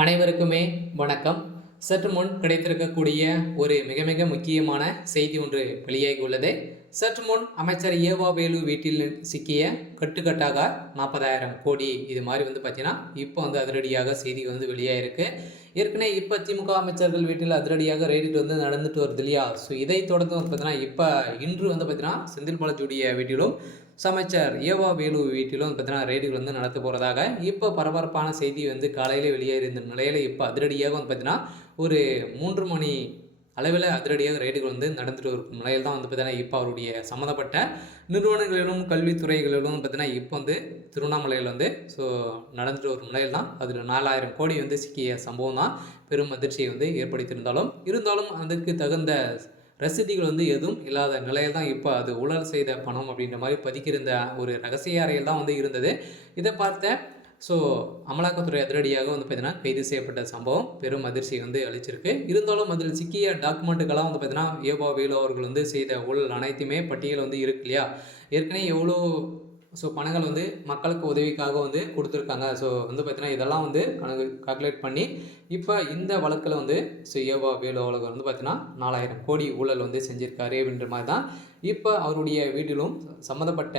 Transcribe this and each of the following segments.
அனைவருக்குமே வணக்கம். சற்று முன் கிடைத்திருக்கக்கூடிய ஒரு மிக மிக முக்கியமான செய்தி ஒன்று வெளியாகி உள்ளது. சற்று முன் அமைச்சர் ஏவா வேலு வீட்டில் சிக்கிய கட்டுக்கட்டாக 40,000 கோடி இது மாதிரி பார்த்தீங்கன்னா இப்போ அதிரடியாக செய்தி வெளியாயிருக்கு. ஏற்கனவே இப்போ திமுக அமைச்சர்கள் வீட்டில் அதிரடியாக ரெய்டு நடந்துட்டு வருது இல்லையா? ஸோ இதை தொடர்ந்து பார்த்தீங்கன்னா இப்போ இன்று பார்த்தீங்கன்னா செந்தில் பாலாஜியுடைய வீட்டிலும் அமைச்சர் ஏவா வேலு வீட்டிலும் பார்த்தீங்கன்னா ரெய்டுகள் நடத்த போகிறதாக இப்போ பரபரப்பான செய்தி காலையில் வெளியேறிய நிலையில் இப்போ அதிரடியாக பார்த்தீங்கன்னா ஒரு 3 மணி அளவில் அதிரடியாக ரெய்டுகள் நடந்துட்டு இருக்கும் நிலையில் தான் பார்த்தீங்கன்னா இப்போ அவருடைய சம்மந்தப்பட்ட நிறுவனங்களிலும் கல்வித்துறைகளிலும் பார்த்தீங்கன்னா இப்போ திருவண்ணாமலையில் ஸோ நடந்துட்டு வரும் நிலையில் தான் அதில் 4,000 கோடி சிக்கிய சம்பவம் தான் பெரும் அதிர்ச்சியை இருந்தாலும் அதுக்கு தகுந்த ரசீதுகள் எதுவும் இல்லாத நிலையில் தான் இப்போ அது ஊழல் செய்த பணம் அப்படின்ற மாதிரி பதிக்கிருந்த ஒரு ரகசிய அறையில் தான் இருந்தது. இதை பார்த்த ஸோ அமலாக்கத்துறை அதிரடியாக பார்த்தீங்கன்னா கைது செய்யப்பட்ட சம்பவம் பெரும் அதிர்ச்சி அளிச்சிருக்கு. இருந்தாலும் அதில் சிக்கிய டாக்குமெண்ட்டுகளாம் பார்த்தீங்கன்னா ஏவா வேலு அவர்கள் செய்த ஊழல் அனைத்துமே பட்டியல் இருக்கு இல்லையா? ஏற்கனவே எவ்வளோ ஸோ பணங்கள் மக்களுக்கு உதவிக்காக கொடுத்துருக்காங்க. ஸோ பார்த்தீங்கன்னா இதெல்லாம் கணக்கு கால்குலேட் பண்ணி இப்போ இந்த வழக்கில் ஸோ ஏவா வேலு அவர்கள் பார்த்தீங்கன்னா 4,000 கோடி ஊழல் செஞ்சுருக்காரு அப்படின்ற மாதிரி தான் இப்போ அவருடைய வீட்டிலும் சம்மந்தப்பட்ட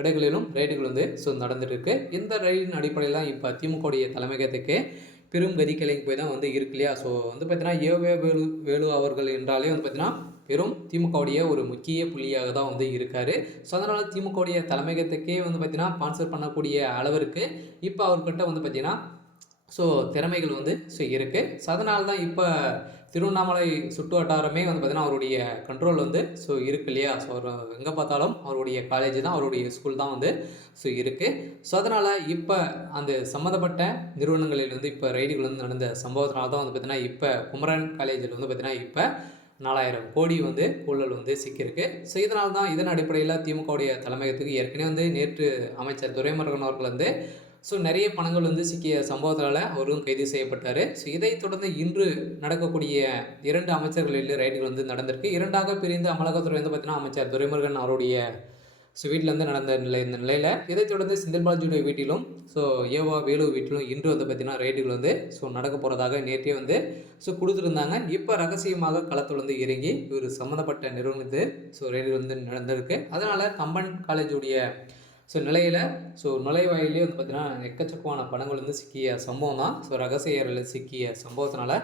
இடங்களிலும் ரெய்டுகள் ஸோ நடந்துருக்கு. இந்த ரெய்டின் அடிப்படையில் தான் இப்போ திமுகவுடைய தலைமையகத்துக்கு பெரும் கதிக்கலைக்கு போய் தான் இருக்கு இல்லையா? ஸோ பார்த்தீங்கன்னா ஏவா வேலு அவர்கள் என்றாலே பார்த்தீங்கன்னா பெரும் திமுகவுடைய ஒரு முக்கிய புள்ளியாக தான் இருக்கார். ஸோ அதனால் திமுகவுடைய தலைமையகத்துக்கே பார்த்தீங்கன்னா ஸ்பான்சர் பண்ணக்கூடிய அளவிற்கு இப்போ அவர்கிட்ட பார்த்தீங்கன்னா ஸோ திறமைகள் ஸோ இருக்குது. ஸோ அதனால தான் இப்போ திருவண்ணாமலை சுற்று வட்டாரமே பார்த்தீங்கன்னா அவருடைய கண்ட்ரோல் ஸோ இருக்கு இல்லையா? ஸோ அவர் எங்கே பார்த்தாலும் அவருடைய காலேஜ் தான், அவருடைய ஸ்கூல் தான் ஸோ இருக்குது. ஸோ அதனால் இப்போ அந்த சம்மந்தப்பட்ட நிறுவனங்களில் இப்போ ரெய்டுகள் நடந்த சம்பவத்தினால தான் பார்த்தீங்கன்னா இப்போ குமரன் காலேஜில் பார்த்தீங்கன்னா இப்போ 4,000 கோடி ஊழல் சிக்கியிருக்கு. ஸோ இதனால் தான் இதன் அடிப்படையில் திமுகவுடைய தலைமையகத்துக்கு ஏற்கனவே நேற்று அமைச்சர் துரைமுருகன் அவர்கள் ஸோ நிறைய பணங்கள் சிக்கிய சம்பவத்தால் அவரும் கைது செய்யப்பட்டார். ஸோ இதைத் தொடர்ந்து இன்று நடக்கக்கூடிய 2 அமைச்சர்களில் ரைடுகள் நடந்திருக்கு. 2ஆக பிரிந்து அமலாக்கத்துறை பார்த்தீங்கன்னா அமைச்சர் துரைமுருகன் அவருடைய ஸோ வீட்டில் நடந்த இந்த நிலையில் இதைத் தொடர்ந்து செந்தில் பாலாஜியுடைய வீட்டிலும் ஸோ ஏவா வேலு வீட்டிலும் இன்று பார்த்தீங்கன்னா ரைடுகள் ஸோ நடக்க போகிறதாக நேற்றே ஸோ கொடுத்துருந்தாங்க. இப்போ ரகசியமாக களத்தில் இறங்கி இவர் சம்மந்தப்பட்ட நிறுவனத்து ஸோ ரைடுகள் நடந்திருக்கு. அதனால் கம்பன் காலேஜுடைய ஸோ நிலையில் ஸோ நுழைவாயிலே பார்த்தீங்கன்னா எக்கச்சக்கமான பணங்கள் சிக்கிய சம்பவம் தான். ஸோ ரகசிய அறையில் சிக்கிய சம்பவத்தினால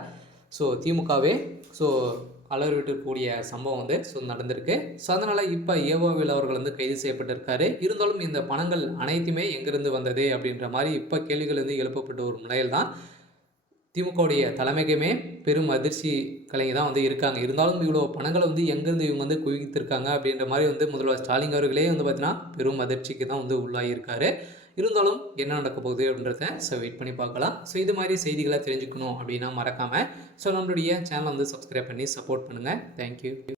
ஸோ திமுகவே ஸோ அலறிவிட்டிருக்கக்கூடிய சம்பவம் ஸோ நடந்திருக்கு. ஸோ அதனால் இப்போ ஏவா வேலு அவர்கள் கைது செய்யப்பட்டிருக்காரு. இருந்தாலும் இந்த பணங்கள் அனைத்துமே எங்கிருந்து வந்தது அப்படின்ற மாதிரி இப்போ கேள்விகள் எழுப்பப்பட்ட ஒரு நிலையில் தான் திமுகவுடைய தலைமைக்குமே பெரும் அதிர்ச்சி கலைஞ தான் இருக்காங்க. இருந்தாலும் இவ்வளோ பணங்களை எங்கேருந்து இவங்க குவித்திருக்காங்க அப்படின்ற மாதிரி முதல்வர் ஸ்டாலின் அவர்களே பார்த்தீங்கன்னா பெரும் அதிர்ச்சிக்கு தான் உள்ளாகியிருக்காரு. இருந்தாலும் என்ன நடக்க போகுது அப்படின்றத ஸோ வெயிட் பண்ணி பார்க்கலாம். ஸோ இது மாதிரி செய்திகளை தெரிஞ்சுக்கணும் அப்படின்னா மறக்காமல் ஸோ நம்மளுடைய சேனலை சப்ஸ்கிரைப் பண்ணி சப்போர்ட் பண்ணுங்கள். தேங்க்யூ.